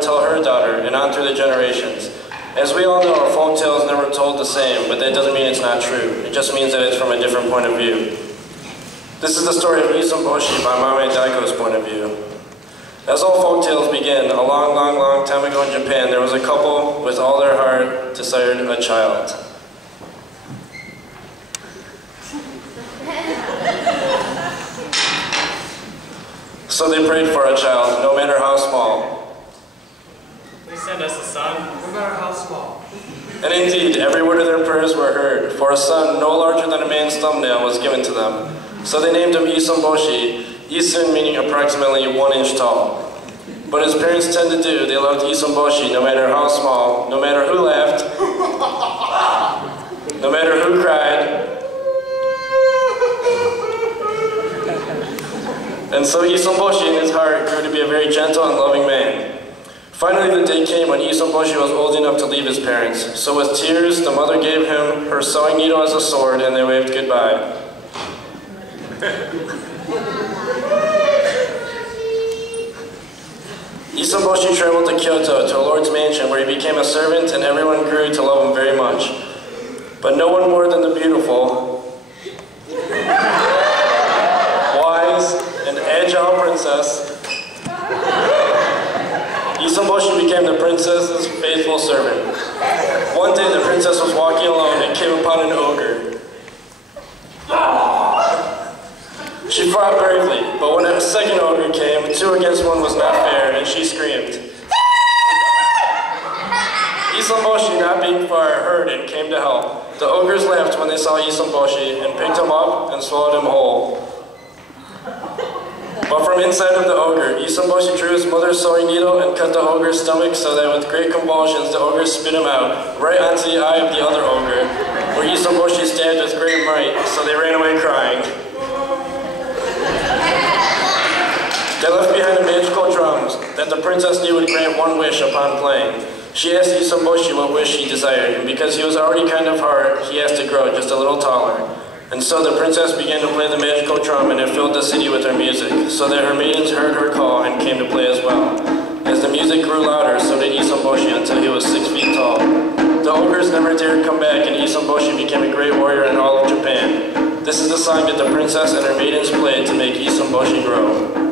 tell her daughter, and on through the generations. As we all know, a folk tale is never told the same, but that doesn't mean it's not true. It just means that it's from a different point of view. This is the story of Issunboshi by Mame Daiko's point of view. As all folk tales begin, a long, long, long time ago in Japan, there was a couple with all their heart desired a child. So they prayed for a child, no matter how small. Please send us a son, no matter how small. And indeed, every word of their prayers were heard, for a son no larger than a man's thumbnail was given to them. So they named him Issunboshi, Isun meaning approximately 1 inch tall. But as parents tend to do, they loved Issunboshi no matter how small, no matter who laughed, no matter who cried. And so Issunboshi in his heart grew to be a very gentle and loving man. Finally, the day came when Issunboshi was old enough to leave his parents. So with tears, the mother gave him her sewing needle as a sword, and they waved goodbye. Issunboshi traveled to Kyoto to a lord's mansion where he became a servant, and everyone grew to love him very much. But no one more than the beautiful, wise, and agile princess. Issunboshi became the princess's faithful servant. One day the princess was walking alone and came upon an ogre. She fought bravely, but when a second ogre came, 2 against 1 was not fair, and she screamed. Issunboshi, not being far, heard and came to help. The ogres laughed when they saw Issunboshi and picked him up and swallowed him whole. But from inside of the ogre, Issunboshi drew his mother's sewing needle and cut the ogre's stomach so that with great convulsions the ogre spit him out, right onto the eye of the other ogre, where Issunboshi stabbed with great might, so they ran away crying. They left behind the magical drums that the princess knew would grant 1 wish upon playing. She asked Issunboshi what wish he desired, and because he was already kind of hard, he asked to grow just a little taller. And so the princess began to play the magical drum, and it filled the city with her music, so that her maidens heard her call and came to play as well. As the music grew louder, so did Issunboshi until he was 6 feet tall. The ogres never dared come back, and Issunboshi became a great warrior in all of Japan. This is the song that the princess and her maidens played to make Issunboshi grow.